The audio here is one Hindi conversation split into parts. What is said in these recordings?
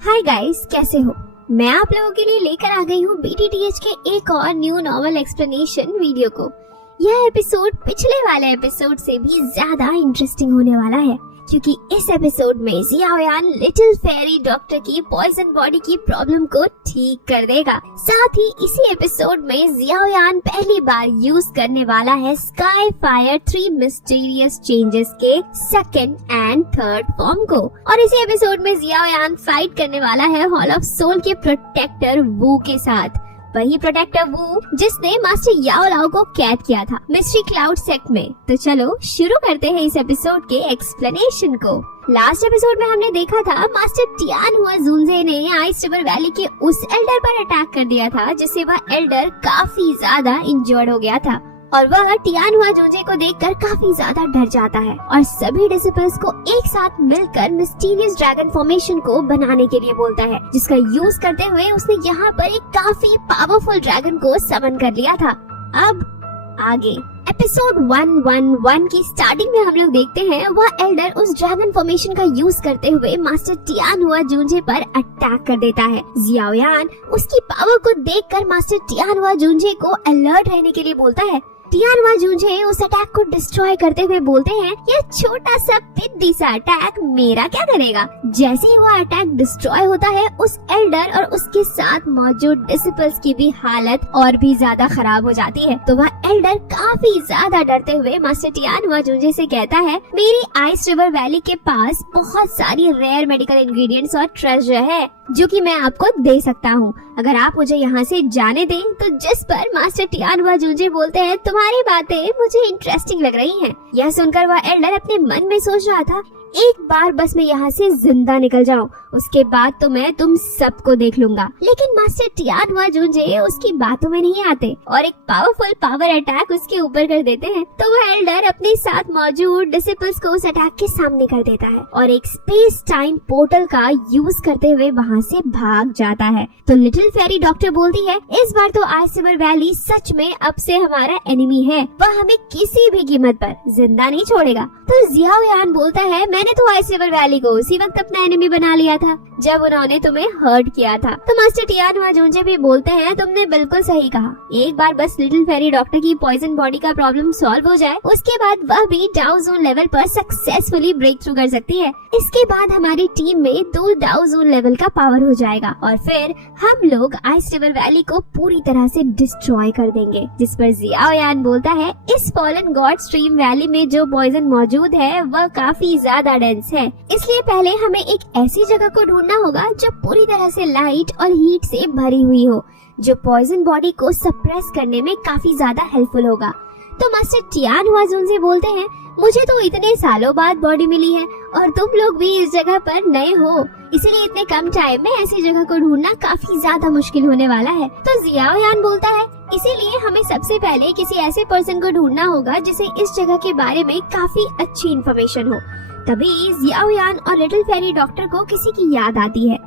हाय गाइस, कैसे हो? मैं आप लोगों के लिए लेकर आ गई हूँ BTTH के एक और न्यू नॉवल एक्सप्लेनेशन वीडियो को। यह एपिसोड पिछले वाले एपिसोड से भी ज्यादा इंटरेस्टिंग होने वाला है, क्योंकि इस एपिसोड में जियाओयान लिटिल फेरी डॉक्टर की पॉइजन बॉडी की प्रॉब्लम को ठीक कर देगा। साथ ही इसी एपिसोड में जियाओयान पहली बार यूज करने वाला है स्काई फायर 3 मिस्टीरियस चेंजेस के सेकंड एंड थर्ड फॉर्म को। और इसी एपिसोड में जियाओयान फाइट करने वाला है हॉल ऑफ सोल के प्रोटेक्टर वू के साथ, वही प्रोटेक्टर वू जिसने मास्टर याओ लाओ को कैद किया था मिस्ट्री क्लाउड सेक्ट में। तो चलो शुरू करते हैं इस एपिसोड के एक्सप्लेनेशन को। लास्ट एपिसोड में हमने देखा था मास्टर टियान हुआ जुनजे ने आइस रिवर वैली के उस एल्डर पर अटैक कर दिया था, जिससे वह एल्डर काफी ज्यादा इंजर्ड हो गया था और वह टियान हुआ जुनजे को देखकर काफी ज्यादा डर जाता है और सभी डिसिपल्स को एक साथ मिलकर मिस्टीरियस ड्रैगन फॉर्मेशन को बनाने के लिए बोलता है, जिसका यूज करते हुए उसने यहाँ पर एक काफी पावरफुल ड्रैगन को समन कर लिया था। अब आगे एपिसोड 111 की स्टार्टिंग में हम लोग देखते हैं वह एल्डर उस ड्रैगन फॉर्मेशन का यूज करते हुए मास्टर टियान हुआ जुनजे पर अटैक कर देता है। जियाओयान उसकी पावर को देखकर मास्टर टियान हुआ जुनजे को अलर्ट रहने के लिए बोलता है। टियान हुआ जुनजे उस अटैक को डिस्ट्रॉय करते हुए बोलते हैं, यह छोटा सा पिद्दी सा अटैक मेरा क्या करेगा। जैसे ही वह अटैक डिस्ट्रॉय होता है, उस एल्डर और उसके साथ मौजूद डिसिपल्स की भी हालत और भी ज्यादा खराब हो जाती है। तो वह एल्डर काफी ज्यादा डरते हुए मास्टर टियान हुआ जुनजे से कहता है, मेरी आइस रिवर वैली के पास बहुत सारी रेयर मेडिकल इंग्रेडिएंट्स और ट्रेजर है जो कि मैं आपको दे सकता हूँ, अगर आप मुझे यहाँ से जाने दें। तो जिस पर मास्टर टियान हुआ जुनजे बोलते हैं, तुम्हारी बातें मुझे इंटरेस्टिंग लग रही हैं। यह सुनकर वह एल्डर अपने मन में सोच रहा था, एक बार बस मैं यहाँ से जिंदा निकल जाऊँ, उसके बाद तो मैं तुम सबको देख लूंगा। लेकिन मास्टर टियान हुआ जुनजे उसकी बातों में नहीं आते और एक पावरफुल पावर अटैक उसके ऊपर कर देते हैं। तो वह एल्डर अपने साथ मौजूद डिसिपल्स को उस अटैक के सामने कर देता है और एक स्पेस टाइम पोर्टल का यूज करते हुए वहाँ से भाग जाता है। तो लिटिल फेरी डॉक्टर बोलती है, इस बार तो आइस रिवर वैली सच में अब से हमारा एनिमी है, वह हमें किसी भी कीमत पर जिंदा नहीं छोड़ेगा। तो जियाओयान बोलता है, मैंने तो आइस रिवर वैली को उसी वक्त अपना एनिमी बना लिया था जब उन्होंने तुम्हें हर्ट किया था। तो मास्टर टियान हुआ जुनजे भी बोलते हैं, तुमने बिल्कुल सही कहा, एक बार बस लिटिल फेरी डॉक्टर की पॉइजन बॉडी का प्रॉब्लम सॉल्व हो जाए, उसके बाद वह भी डाउ जोन लेवल पर सक्सेसफुली ब्रेक थ्रू कर सकती है। इसके बाद हमारी टीम में 2 डाउ जोन लेवल का पावर हो जाएगा और फिर हम लोग आइस रिवर वैली को पूरी तरह से डिस्ट्रॉय कर देंगे। जिस पर जियाओयान बोलता है, इस फॉलन गॉड स्ट्रीम वैली में जो पॉइजन मौजूद है वह काफी ज्यादा डेंस है, इसलिए पहले हमें एक ऐसी जगह को ढूंढना होगा जो पूरी तरह से लाइट और हीट से भरी हुई हो, जो पॉइजन बॉडी को सप्रेस करने में काफी ज्यादा हेल्पफुल होगा। तो मास्टर टियान हुआ जुनजे बोलते हैं, मुझे तो इतने सालों बाद बॉडी मिली है और तुम लोग भी इस जगह पर नए हो, इसीलिए इतने कम टाइम में ऐसी जगह को ढूंढना काफी ज्यादा मुश्किल होने वाला है। तो जियाओयान बोलता है, इसीलिए हमें सबसे पहले किसी ऐसे पर्सन को ढूंढना होगा जिसे इस जगह के बारे में काफी अच्छी इन्फॉर्मेशन हो। तभी जियाओयान और लिटिल फेरी डॉक्टर को किसी की याद आती है।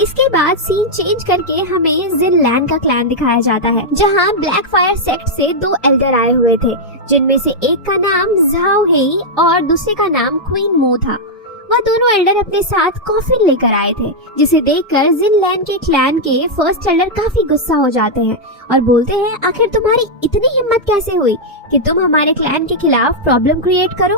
इसके बाद सीन चेंज करके हमें जिनलैन का क्लैन दिखाया जाता है, जहां ब्लैक फायर सेक्ट से 2 एल्डर आए हुए थे, जिनमें से एक का नाम झाओ हेई और दूसरे का नाम क्वीन मू था। वह दोनों एल्डर अपने साथ कॉफिन लेकर आए थे, जिसे देखकर जिनलैन के क्लैन के फर्स्ट एल्डर काफी गुस्सा हो जाते हैं और बोलते हैं, आखिर तुम्हारी इतनी हिम्मत कैसे हुई कि तुम हमारे क्लैन के खिलाफ प्रॉब्लम क्रिएट करो।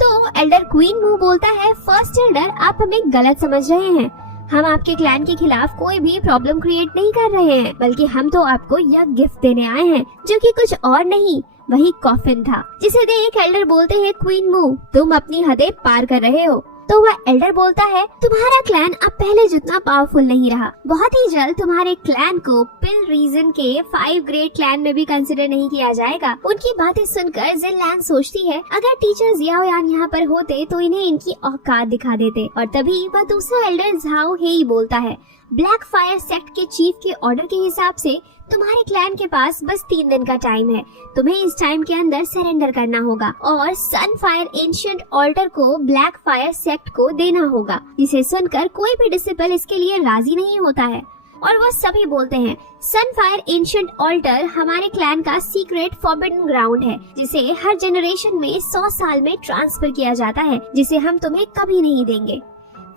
तो एल्डर क्वीन मू बोलता है, फर्स्ट एल्डर आप हमें गलत समझ रहे हैं, हम आपके क्लैन के खिलाफ कोई भी प्रॉब्लम क्रिएट नहीं कर रहे हैं, बल्कि हम तो आपको यह गिफ्ट देने आए हैं जो कि कुछ और नहीं वही कॉफिन था। जिसे देख एल्डर बोलते हैं, क्वीन मू तुम अपनी हदें पार कर रहे हो। तो वह एल्डर बोलता है, तुम्हारा क्लैन अब पहले जितना पावरफुल नहीं रहा, बहुत ही जल्द तुम्हारे क्लैन को पिल रीजन के 5 ग्रेट क्लैन में भी कंसिडर नहीं किया जाएगा। उनकी बातें सुनकर जिनलैन सोचती है, अगर टीचर जियाओयान यहाँ पर होते तो इन्हें इनकी औकात दिखा देते। और तभी वह दूसरा एल्डर झाओ हेई बोलता है, ब्लैक फायर सेक्ट के चीफ के ऑर्डर के हिसाब से तुम्हारे क्लैन के पास बस 3 दिन का टाइम है, तुम्हें इस टाइम के अंदर सरेंडर करना होगा और सन फायर एंशिएंट ऑल्टर को ब्लैक फायर सेक्ट को देना होगा। जिसे सुनकर कोई भी डिसिपल इसके लिए राजी नहीं होता है और वह सभी बोलते हैं, सन फायर एंशिएंट ऑल्टर हमारे क्लैन का सीक्रेट फॉरबिडन ग्राउंड है, जिसे हर जनरेशन में 100 साल में ट्रांसफर किया जाता है, जिसे हम तुम्हें कभी नहीं देंगे।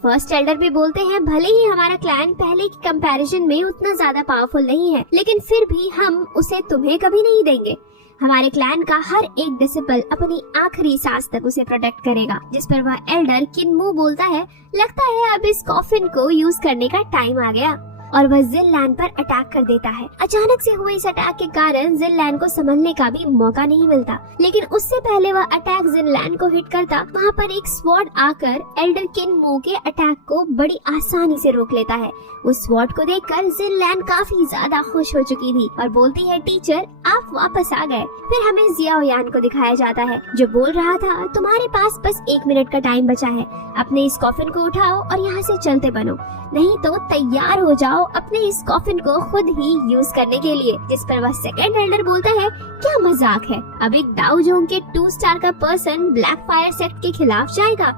फर्स्ट एल्डर भी बोलते हैं भले ही हमारा क्लैन पहले की कंपैरिजन में उतना ज्यादा पावरफुल नहीं है, लेकिन फिर भी हम उसे तुम्हें कभी नहीं देंगे। हमारे क्लैन का हर एक डिसिपल अपनी आखिरी सांस तक उसे प्रोटेक्ट करेगा। जिस पर वह एल्डर किनमू बोलता है लगता है अब इस कॉफिन को यूज करने का टाइम आ गया, और वह जिनलैन पर अटैक कर देता है। अचानक से हुए इस अटैक के कारण जिनलैन को संभलने का भी मौका नहीं मिलता, लेकिन उससे पहले वह अटैक जिनलैन को हिट करता, वहाँ पर एक स्वॉर्ड आकर एल्डर किनमू के अटैक को बड़ी आसानी से रोक लेता है। उस स्वॉर्ड को देखकर जिनलैन काफी ज्यादा खुश हो चुकी थी और बोलती है टीचर आप वापस आ गए। फिर हमें जियाओ यान को दिखाया जाता है जो बोल रहा था तुम्हारे पास बस 1 मिनट का टाइम बचा है, अपने इस कॉफिन को उठाओ और यहाँ से चलते बनो, नहीं तो तैयार हो जाओ अपने इस कॉफिन को खुद ही यूज करने के लिए। जिस पर वह सेकंड एल्डर बोलता है क्या मजाक है, अब एक दाओ जोंग के 2 स्टार का पर्सन ब्लैक फायर सेक्ट के खिलाफ जाएगा।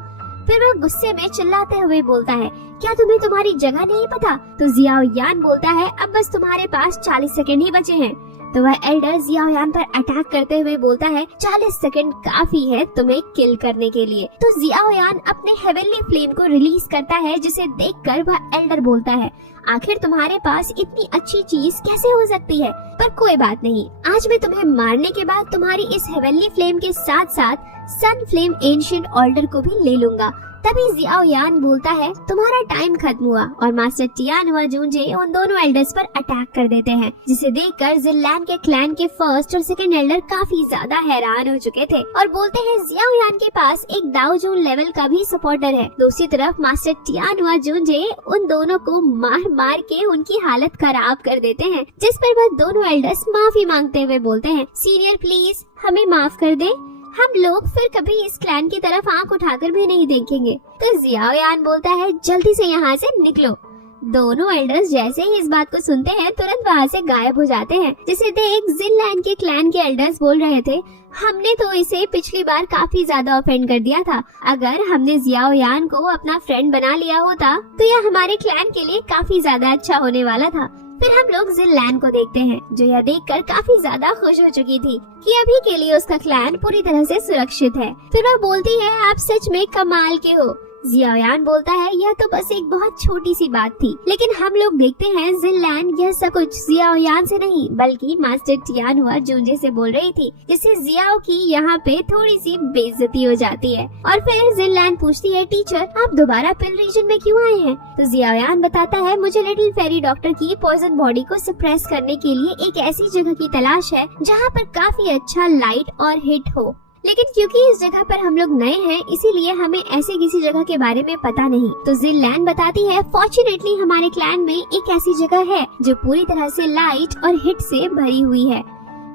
फिर वह गुस्से में चिल्लाते हुए बोलता है क्या तुम्हें तुम्हारी जगह नहीं पता? तो जियाओ यान बोलता है अब बस तुम्हारे पास 40 सेकंड ही बचे हैं। तो वह एल्डर जियाओ यान पर अटैक करते हुए बोलता है 40 सेकंड काफी है तुम्हें किल करने के लिए। तो जियाओ यान अपने हेवनली फ्लेम को रिलीज करता है, जिसे देखकर वह एल्डर बोलता है आखिर तुम्हारे पास इतनी अच्छी चीज कैसे हो सकती है, पर कोई बात नहीं, आज मैं तुम्हें मारने के बाद तुम्हारी इस हेवनली फ्लेम के साथ साथ सन फ्लेम एंशिएंट ऑर्डर को भी ले लूंगा। तभी जियाओ यान बोलता है तुम्हारा टाइम खत्म हुआ, और मास्टर टियानुआ जूंजे उन दोनों एल्डर्स पर अटैक कर देते हैं, जिसे देखकर जिनलैन के क्लैन के फर्स्ट और सेकंड एल्डर काफी ज्यादा हैरान हो चुके थे और बोलते हैं जियाओ यान के पास एक दाओ जून लेवल का भी सपोर्टर है। दूसरी तरफ मास्टर टियानुआ जूंजे उन दोनों को मार मार के उनकी हालत खराब कर देते हैं, जिस पर वह दोनों एल्डर्स माफी मांगते हुए बोलते हैं सीनियर प्लीज हमें माफ कर दे, हम लोग फिर कभी इस क्लैन की तरफ आंख उठाकर भी नहीं देखेंगे। तो जियाओ यान बोलता है जल्दी से यहाँ से निकलो। दोनों एल्डर्स जैसे ही इस बात को सुनते हैं तुरंत वहाँ से गायब हो जाते हैं, जिसे देख जिनलैन के क्लैन के एल्डर्स बोल रहे थे हमने तो इसे पिछली बार काफी ज्यादा ऑफेंड कर दिया था, अगर हमने जियाओ यान को अपना फ्रेंड बना लिया होता तो यह हमारे क्लैन के लिए काफी ज्यादा अच्छा होने वाला था। फिर हम लोग जिनलैन को देखते हैं जो यह देखकर काफी ज्यादा खुश हो चुकी थी कि अभी के लिए उसका क्लैन पूरी तरह से सुरक्षित है। फिर वह बोलती है आप सच में कमाल के हो। जियाओ यान बोलता है यह तो बस एक बहुत छोटी सी बात थी, लेकिन हम लोग देखते हैं जिनलैन यह सब कुछ जियाओ यान से नहीं बल्कि मास्टर टियानुआ जूंजे से बोल रही थी, जिससे जियाओ की यहाँ पे थोड़ी सी बेइज्जती हो जाती है। और फिर जिनलैन पूछती है टीचर आप दोबारा पिल रीजन में क्यों आए हैं? तो जियाओ यान बताता है मुझे लिटिल फेरी डॉक्टर की पॉइजन बॉडी को सप्रेस करने के लिए एक ऐसी जगह की तलाश है जहाँ पर काफी अच्छा लाइट और हिट हो, लेकिन क्योंकि इस जगह पर हम लोग नए हैं इसीलिए हमें ऐसे किसी जगह के बारे में पता नहीं। तो जिनलैन बताती है फॉर्चुनेटली हमारे क्लैन में एक ऐसी जगह है जो पूरी तरह से लाइट और हिट से भरी हुई है।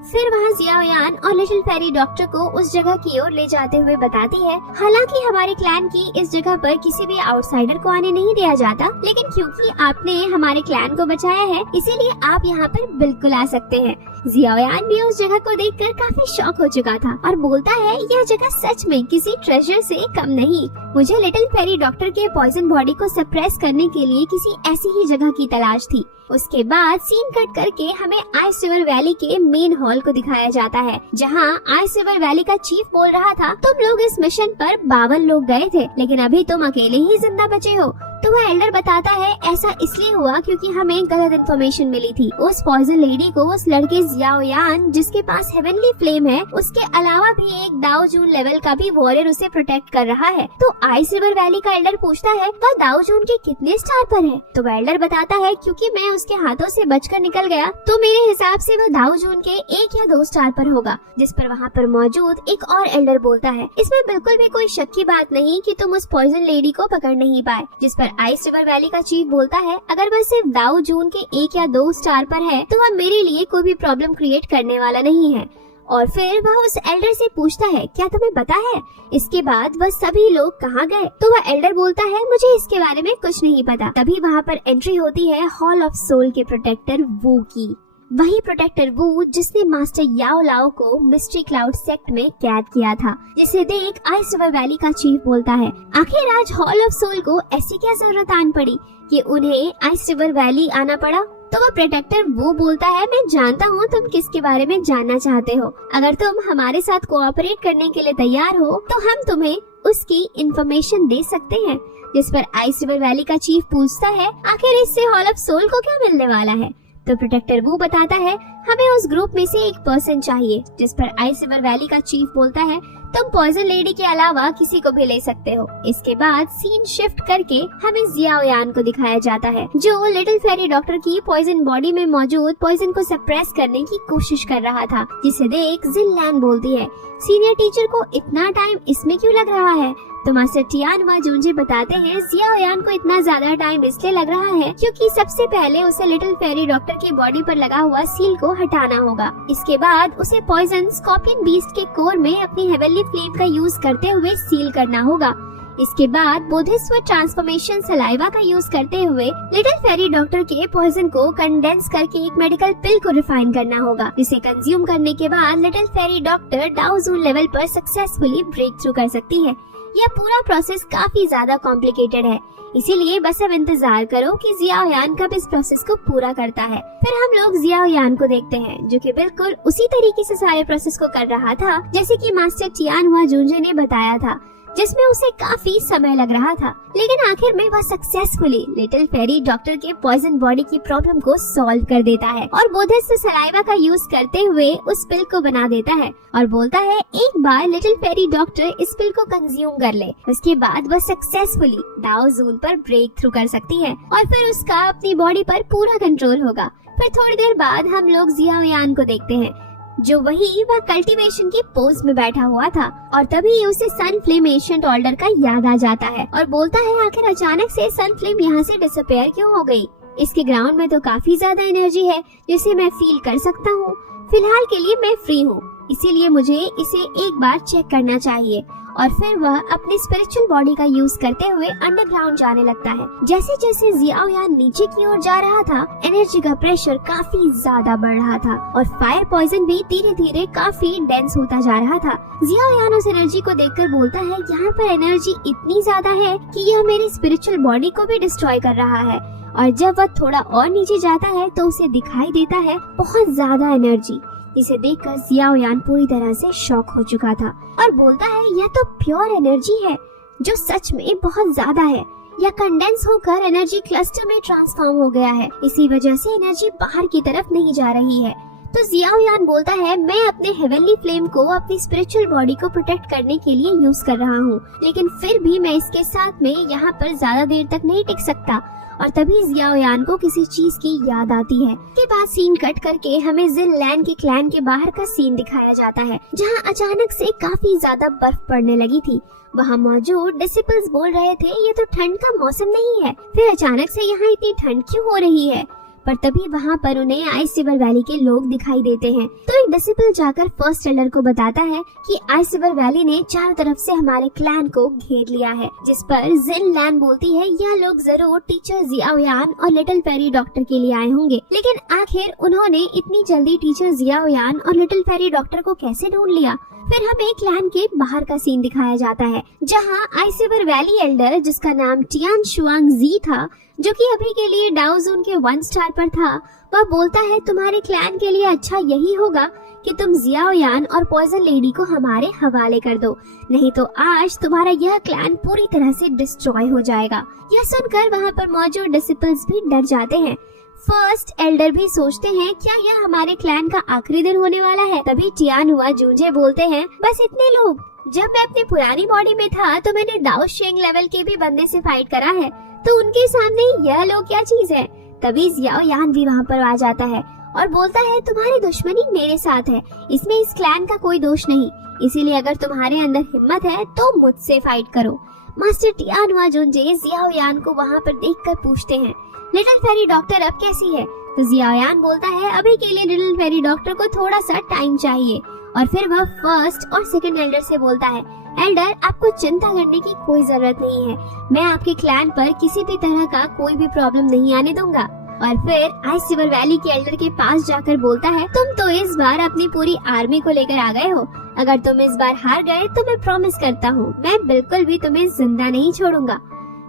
फिर वहाँ जियाओ यान और लिटिल फेरी डॉक्टर को उस जगह की ओर ले जाते हुए बताती है हालांकि हमारे क्लैन की इस जगह पर किसी भी आउटसाइडर को आने नहीं दिया जाता, लेकिन क्योंकि आपने हमारे क्लैन को बचाया है इसीलिए आप यहाँ पर बिल्कुल आ सकते हैं। जियाओ यान भी उस जगह को देखकर काफी शॉक हो चुका था और बोलता है यह जगह सच में किसी ट्रेजर से कम नहीं, मुझे लिटिल फेरी डॉक्टर के पॉइजन बॉडी को सप्रेस करने के लिए किसी ऐसी ही जगह की तलाश थी। उसके बाद सीन कट करके हमें आइस रिवर वैली के मेन हॉल को दिखाया जाता है, जहाँ आइस रिवर वैली का चीफ बोल रहा था तुम लोग इस मिशन पर 52 लोग गए थे लेकिन अभी तुम अकेले ही जिंदा बचे हो। तो वह एल्डर बताता है ऐसा इसलिए हुआ क्योंकि हमें गलत इन्फॉर्मेशन मिली थी। उस पॉइजन लेडी को उस लड़के जियाओ यान जिसके पास हेवनली फ्लेम है उसके अलावा भी एक दाओ जून लेवल का भी वॉरियर उसे प्रोटेक्ट कर रहा है। तो आइस रिवर वैली का एल्डर पूछता है वह दाओ जून के कितने स्टार पर है? तो वह एल्डर बताता है क्योंकि मैं उसके हाथों से बचकर निकल गया तो मेरे हिसाब से वह दाओ जून के 1 या 2 स्टार पर होगा। जिस पर वहाँ पर मौजूद एक और एल्डर बोलता है इसमें बिल्कुल भी कोई शक की बात नहीं कि तुम उस पॉइजन लेडी को पकड़ नहीं पाए। जिस पर आइस रिवर वैली का चीफ बोलता है अगर वह सिर्फ दाओ जून के 1 या 2 स्टार पर है तो वह मेरे लिए कोई भी प्रॉब्लम क्रिएट करने वाला नहीं है। और फिर वह उस एल्डर से पूछता है क्या तुम्हें पता है इसके बाद वह सभी लोग कहाँ गए? तो वह एल्डर बोलता है मुझे इसके बारे में कुछ नहीं पता। तभी वहाँ पर एंट्री होती है हॉल ऑफ सोल के प्रोटेक्टर वू की, वही प्रोटेक्टर वू जिसने मास्टर याओ लाओ को मिस्ट्री क्लाउड सेक्ट में कैद किया था। जिसे देख आइस रिवर वैली का चीफ बोलता है आखिर आज हॉल ऑफ सोल को ऐसी क्या जरूरत आन पड़ी कि उन्हें आइस रिवर वैली आना पड़ा? तो वह प्रोटेक्टर वो बोलता है मैं जानता हूँ तुम किसके बारे में जानना चाहते हो, अगर तुम हमारे साथ कोऑपरेट करने के लिए तैयार हो तो हम तुम्हें उसकी इंफॉर्मेशन दे सकते हैं। जिस पर आइस रिवर वैली का चीफ पूछता है आखिर इससे हॉल ऑफ सोल को क्या मिलने वाला है। तो प्रोटेक्टर वू बताता है हमें उस ग्रुप में से एक पर्सन चाहिए, जिस पर आइस रिवर वैली का चीफ बोलता है तुम पॉइजन लेडी के अलावा किसी को भी ले सकते हो। इसके बाद सीन शिफ्ट करके हमें जियाओ यान को दिखाया जाता है जो लिटिल फेरी डॉक्टर की पॉइजन बॉडी में मौजूद पॉइजन को सप्रेस करने की कोशिश कर रहा था, जिसे देख जिन लैन बोलती है सीनियर टीचर को इतना टाइम इसमें क्यों लग रहा है। तो मास्टर टियान जूंजे बताते हैं जियाओ यान को इतना ज्यादा टाइम इसलिए लग रहा है क्योंकि सबसे पहले उसे लिटिल फेरी डॉक्टर की बॉडी पर लगा हुआ सील को हटाना होगा। इसके बाद उसे पॉइजन स्कॉर्पियन बीस्ट के कोर में अपनी हेवनली फ्लेम का यूज करते हुए सील करना होगा। इसके बाद बोधिस्व ट्रांसफॉर्मेशन सलाइवा का यूज करते हुए लिटिल फेरी डॉक्टर के पॉइजन को कंडेंस करके एक मेडिकल पिल को रिफाइन करना होगा, जिसे कंज्यूम करने के बाद लिटिल फेरी डॉक्टर डाउ ज़ून लेवल पर सक्सेसफुली ब्रेक थ्रू कर सकती है। यह पूरा प्रोसेस काफी ज्यादा कॉम्प्लिकेटेड है, इसीलिए बस अब इंतजार करो कि जियाओ यान कब इस प्रोसेस को पूरा करता है। फिर हम लोग जियाओ यान को देखते हैं जो कि बिल्कुल उसी तरीके से सारे प्रोसेस को कर रहा था जैसे कि मास्टर टियान जूंजे ने बताया था, जिसमें उसे काफी समय लग रहा था, लेकिन आखिर में वह सक्सेसफुली लिटिल फेरी डॉक्टर के पॉइजन बॉडी की प्रॉब्लम को सॉल्व कर देता है और बोधिस्व सलाइवा का यूज करते हुए उस पिल को बना देता है और बोलता है एक बार लिटिल फेरी डॉक्टर इस पिल को कंज्यूम कर ले, उसके बाद वह सक्सेसफुली डाउ ज़ून पर ब्रेक थ्रू कर सकती है और फिर उसका अपनी बॉडी पर पूरा कंट्रोल होगा। फिर थोड़ी देर बाद हम लोग जियाओ यान को देखते हैं जो वह कल्टीवेशन की पोज में बैठा हुआ था और तभी उसे सन फ्लेम एशिएंट ऑर्डर का याद आ जाता है और बोलता है आखिर अचानक से सन फ्लेम यहाँ से डिसअपियर क्यों हो गई। इसके ग्राउंड में तो काफी ज्यादा एनर्जी है जिसे मैं फील कर सकता हूँ। फिलहाल के लिए मैं फ्री हूँ, इसीलिए मुझे इसे एक बार चेक करना चाहिए। और फिर वह अपनी स्पिरिचुअल बॉडी का यूज करते हुए अंडरग्राउंड जाने लगता है। जैसे जैसे जियाओ यान नीचे की ओर जा रहा था, एनर्जी का प्रेशर काफी ज्यादा बढ़ रहा था और फायर पॉइजन भी धीरे धीरे काफी डेंस होता जा रहा था। जियाओ यान उस एनर्जी को देखकर बोलता है यहाँ पर एनर्जी इतनी ज्यादा है कि यह मेरी स्पिरिचुअल बॉडी को भी डिस्ट्रॉय कर रहा है। और जब वह थोड़ा और नीचे जाता है तो उसे दिखाई देता है बहुत ज्यादा एनर्जी, इसे देखकर जियाओ यान पूरी तरह से शॉक हो चुका था और बोलता है यह तो प्योर एनर्जी है जो सच में बहुत ज्यादा है। यह कंडेंस होकर एनर्जी क्लस्टर में ट्रांसफॉर्म हो गया है, इसी वजह से एनर्जी बाहर की तरफ नहीं जा रही है। तो जियाओ यान बोलता है मैं अपने हेवनली फ्लेम को अपनी स्पिरिचुअल बॉडी को प्रोटेक्ट करने के लिए यूज कर रहा हूँ, लेकिन फिर भी मैं इसके साथ में यहाँ पर ज्यादा देर तक नहीं टिक सकता। और तभी जियाओ यान को किसी चीज की याद आती है। के बाद सीन कट करके हमें जिन लैन के क्लैन के बाहर का सीन दिखाया जाता है जहाँ अचानक से काफी ज्यादा बर्फ पड़ने लगी थी। वहाँ मौजूद डिसिपल्स बोल रहे थे ये तो ठंड का मौसम नहीं है, फिर अचानक से यहाँ इतनी ठंड क्यों हो रही है। पर तभी वहाँ पर उन्हें आइस रिवर वैली के लोग दिखाई देते हैं। तो एक डिसिपल जाकर फर्स्ट एल्डर को बताता है कि आइस रिवर वैली ने चारों तरफ से हमारे क्लैन को घेर लिया है, जिस पर जिन लैन बोलती है यह लोग जरूर टीचर जियाओ यान और लिटिल फेरी डॉक्टर के लिए आए होंगे, लेकिन आखिर उन्होंने इतनी जल्दी टीचर जियाओ यान और लिटिल फेरी डॉक्टर को कैसे ढूंढ लिया। फिर हमें क्लैन के बाहर का सीन दिखाया जाता है जहाँ आइस रिवर वैली एल्डर जिसका नाम टियान शुआंग जी था, जो कि अभी के लिए डाउ ज़ून के 1 स्टार पर था, वह बोलता है तुम्हारे क्लैन के लिए अच्छा यही होगा कि तुम जियाओ यान और पॉइजन लेडी को हमारे हवाले कर दो, नहीं तो आज तुम्हारा यह क्लैन पूरी तरह से डिस्ट्रॉय हो जाएगा। यह सुनकर वहाँ पर मौजूद डिसिपल्स भी डर जाते हैं। फर्स्ट एल्डर भी सोचते हैं क्या यह हमारे क्लैन का आखिरी दिन होने वाला है। तभी टियान जूंजे बोलते हैं बस इतने लोग, जब मैं अपनी पुरानी बॉडी में था तो मैंने दाओ शेंग लेवल के भी बंदे से फाइट करा है, तो उनके सामने यह लोग क्या चीज है। तभी जियाओ यान भी वहाँ पर आ जाता है और बोलता है तुम्हारी दुश्मनी मेरे साथ है, इसमें इस क्लैन का कोई दोष नहीं, इसीलिए अगर तुम्हारे अंदर हिम्मत है तो मुझसे फाइट करो। मास्टर टियान जूंजे जियाओ यान को वहाँ पर देखकर पूछते हैं लिटिल फेरी डॉक्टर अब कैसी है। तो जियाओ यान बोलता है अभी के लिए लिटिल फेरी डॉक्टर को थोड़ा सा टाइम चाहिए। और फिर वह फर्स्ट और सेकंड एल्डर से बोलता है एल्डर आपको चिंता करने की कोई जरूरत नहीं है, मैं आपके क्लैन पर किसी भी तरह का कोई भी प्रॉब्लम नहीं आने दूंगा। और फिर आइस रिवर वैली के एल्डर के पास जाकर बोलता है तुम तो इस बार अपनी पूरी आर्मी को लेकर आ गए हो, अगर तुम इस बार हार गए तो मैं प्रॉमिस करता हूँ मैं बिल्कुल भी तुम्हें जिंदा नहीं छोड़ूंगा।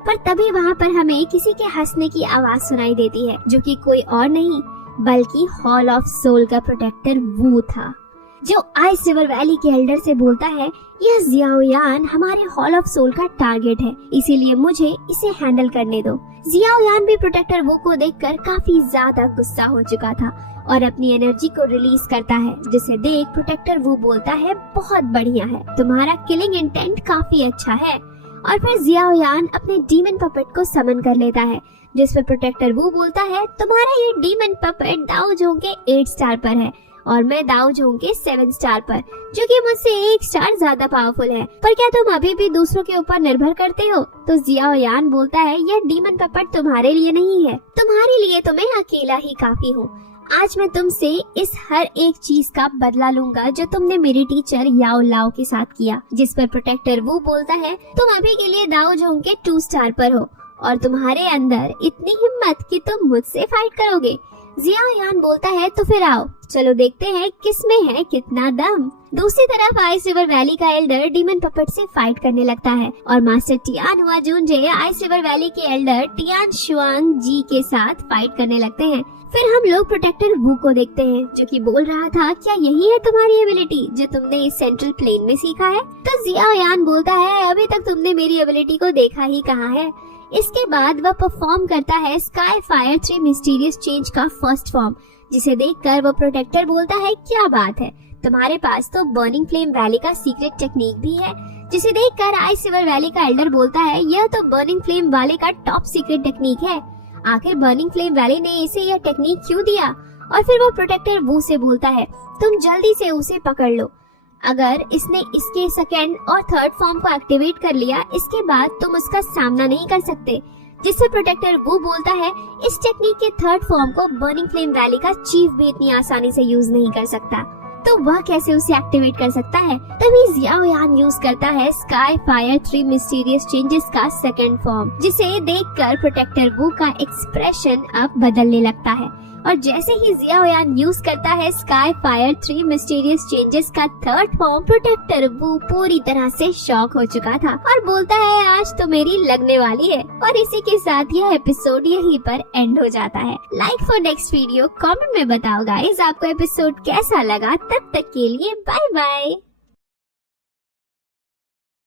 पर तभी वहाँ पर हमें किसी के हंसने की आवाज सुनाई देती है, जो कि कोई और नहीं बल्कि हॉल ऑफ सोल का प्रोटेक्टर वू था। जो आइस रिवर वैली के एल्डर से बोलता है, यह जियाओयान हमारे हॉल ऑफ सोल का टारगेट है, इसीलिए मुझे इसे हैंडल करने दो। जियाओयान भी प्रोटेक्टर वू को देखकर काफी ज्यादा गुस्सा हो चुका था और अपनी एनर्जी को रिलीज करता है, जिसे देख प्रोटेक्टर वू बोलता है, बहुत बढ़िया है, तुम्हारा किलिंग इंटेंट काफी अच्छा है। और फिर जियाओयान अपने डीमन पपेट को समन कर लेता है, जिस पर प्रोटेक्टर वू बोलता है, तुम्हारा ये डीमन पपेट दाओ जोंग के 8 स्टार पर है और मैं दाओ जोंग के 7 स्टार पर, जो कि मुझसे 1 स्टार ज्यादा पावरफुल है, पर क्या तुम अभी भी दूसरों के ऊपर निर्भर करते हो? तो जियाओयान बोलता है, यह डीमन पपेट तुम्हारे लिए नहीं है, तुम्हारे लिए तो मैं अकेला ही काफी हूँ। आज मैं तुमसे इस हर एक चीज का बदला लूंगा जो तुमने मेरी टीचर याओ लाओ के साथ किया। जिस पर प्रोटेक्टर वू बोलता है, तुम अभी के लिए दाओ जोंग के 2 स्टार पर हो और तुम्हारे अंदर इतनी हिम्मत कि तुम मुझसे फाइट करोगे। जियाओयान बोलता है, तो फिर आओ, चलो देखते हैं किसमें है कितना दम। दूसरी तरफ आइस रिवर वैली का एल्डर डीमन पपेट से फाइट करने लगता है और मास्टर टियान हुआ जूनजे आइस रिवर वैली के एल्डर टियान शुआंग जी के साथ फाइट करने लगते हैं। फिर हम लोग प्रोटेक्टर वू को देखते हैं, जो कि बोल रहा था, क्या यही है तुम्हारी एबिलिटी जो तुमने इस सेंट्रल प्लेन में सीखा है? तो जियाओयान बोलता है, अभी तक तुमने मेरी एबिलिटी को देखा ही कहाँ है। इसके बाद वह परफॉर्म करता है स्काई फायर 3 मिस्टीरियस चेंज का फर्स्ट फॉर्म, जिसे देखकर वो प्रोटेक्टर बोलता है, क्या बात है, तुम्हारे पास तो बर्निंग फ्लेम वैली का सीक्रेट टेक्निक भी है। जिसे देखकर आइस रिवर वैली का एल्डर बोलता है, यह तो बर्निंग फ्लेम वाले का टॉप सीक्रेट टेक्निक है, आखिर बर्निंग फ्लेम वैली ने इसे यह टेक्निक क्यों दिया? और फिर वो प्रोटेक्टर वू से बोलता है, तुम जल्दी से उसे पकड़ लो, अगर इसने इसके सेकंड और थर्ड फॉर्म को एक्टिवेट कर लिया, इसके बाद तुम उसका सामना नहीं कर सकते। जिससे प्रोटेक्टर वो बोलता है, इस टेक्निक के थर्ड फॉर्म को बर्निंग फ्लेम वैली का चीफ भी इतनी आसानी से यूज नहीं कर सकता, तो वह कैसे उसे एक्टिवेट कर सकता है? तभी जियाओयान यूज करता है स्काई फायर 3 मिस्टीरियस चेंजेस का सेकंड फॉर्म, जिसे देखकर प्रोटेक्टर वू का एक्सप्रेशन अब बदलने लगता है। और जैसे ही जियाओयान यूज करता है स्काई फायर 3 मिस्टीरियस चेंजेस का थर्ड फॉर्म, प्रोटेक्टर वू पूरी तरह से शॉक हो चुका था और बोलता है, आज तो मेरी लगने वाली है। और इसी के साथ यह एपिसोड यहीं पर एंड हो जाता है। Like for next video, comment में बताओ गाइस आपको एपिसोड कैसा लगा। तब तक के लिए बाय बाय।